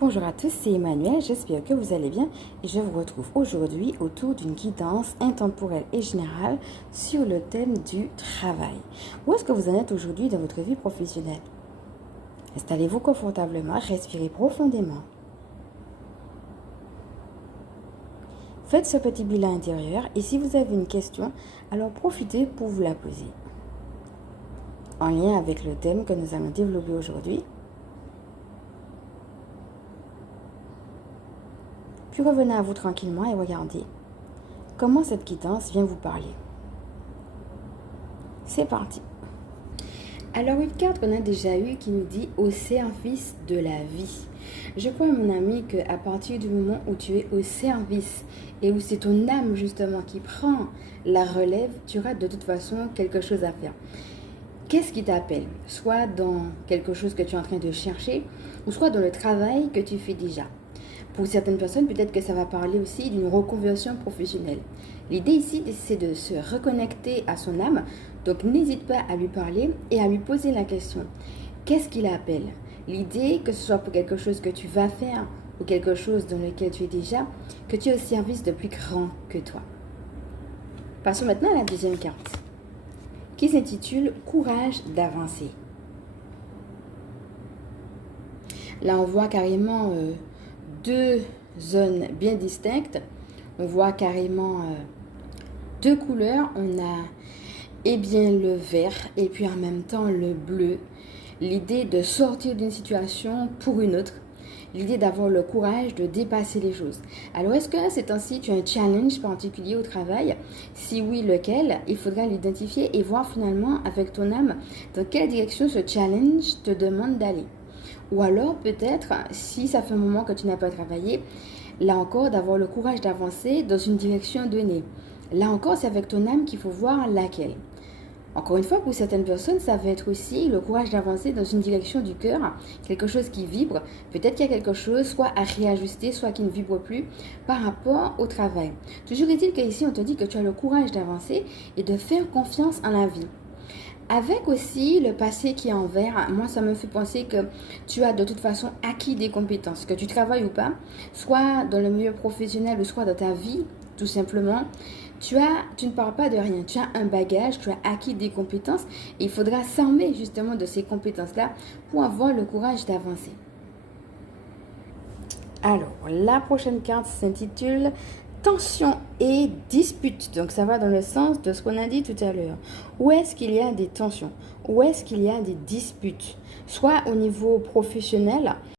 Bonjour à tous, c'est Emmanuel, j'espère que vous allez bien et je vous retrouve aujourd'hui autour d'une guidance intemporelle et générale sur le thème du travail. Où est-ce que vous en êtes aujourd'hui dans votre vie professionnelle? Installez-vous confortablement, respirez profondément. Faites ce petit bilan intérieur et si vous avez une question, alors profitez pour vous la poser. En lien avec le thème que nous allons développer aujourd'hui. Puis revenez à vous tranquillement et regardez comment cette guidance vient vous parler. C'est parti. Alors une carte qu'on a déjà eue qui nous dit au service de la vie. Je crois mon ami qu'à partir du moment où tu es au service et où c'est ton âme justement qui prend la relève, tu auras de toute façon quelque chose à faire. Qu'est-ce qui t'appelle? Soit dans quelque chose que tu es en train de chercher ou soit dans le travail que tu fais déjà. Pour certaines personnes, peut-être que ça va parler aussi d'une reconversion professionnelle. L'idée ici, c'est de se reconnecter à son âme. Donc, n'hésite pas à lui parler et à lui poser la question. Qu'est-ce qui l'appelle? L'idée, que ce soit pour quelque chose que tu vas faire ou quelque chose dans lequel tu es déjà, que tu es au service de plus grand que toi. Passons maintenant à la deuxième carte, qui s'intitule « Courage d'avancer ». Là, on voit carrément deux zones bien distinctes. On voit carrément deux couleurs. On a le vert et puis en même temps le bleu. L'idée de sortir d'une situation pour une autre. L'idée d'avoir le courage de dépasser les choses. Alors, est-ce que ces temps-ci, tu as un challenge particulier au travail? Si oui, lequel? Il faudra l'identifier et voir finalement avec ton âme dans quelle direction ce challenge te demande d'aller. Ou alors peut-être, si ça fait un moment que tu n'as pas travaillé, là encore, d'avoir le courage d'avancer dans une direction donnée. Là encore, c'est avec ton âme qu'il faut voir laquelle. Encore une fois, pour certaines personnes, ça va être aussi le courage d'avancer dans une direction du cœur, quelque chose qui vibre. Peut-être qu'il y a quelque chose soit à réajuster, soit qui ne vibre plus par rapport au travail. Toujours est-il qu'ici, on te dit que tu as le courage d'avancer et de faire confiance en la vie. Avec aussi le passé qui est en vert, moi ça me fait penser que tu as de toute façon acquis des compétences, que tu travailles ou pas, soit dans le milieu professionnel ou soit dans ta vie, tout simplement. Tu ne pars pas de rien, tu as un bagage, tu as acquis des compétences et il faudra s'armer justement de ces compétences-là pour avoir le courage d'avancer. Alors, la prochaine carte s'intitule tension et dispute. Donc, ça va dans le sens de ce qu'on a dit tout à l'heure. Où est-ce qu'il y a des tensions? Où est-ce qu'il y a des disputes? Soit au niveau professionnel,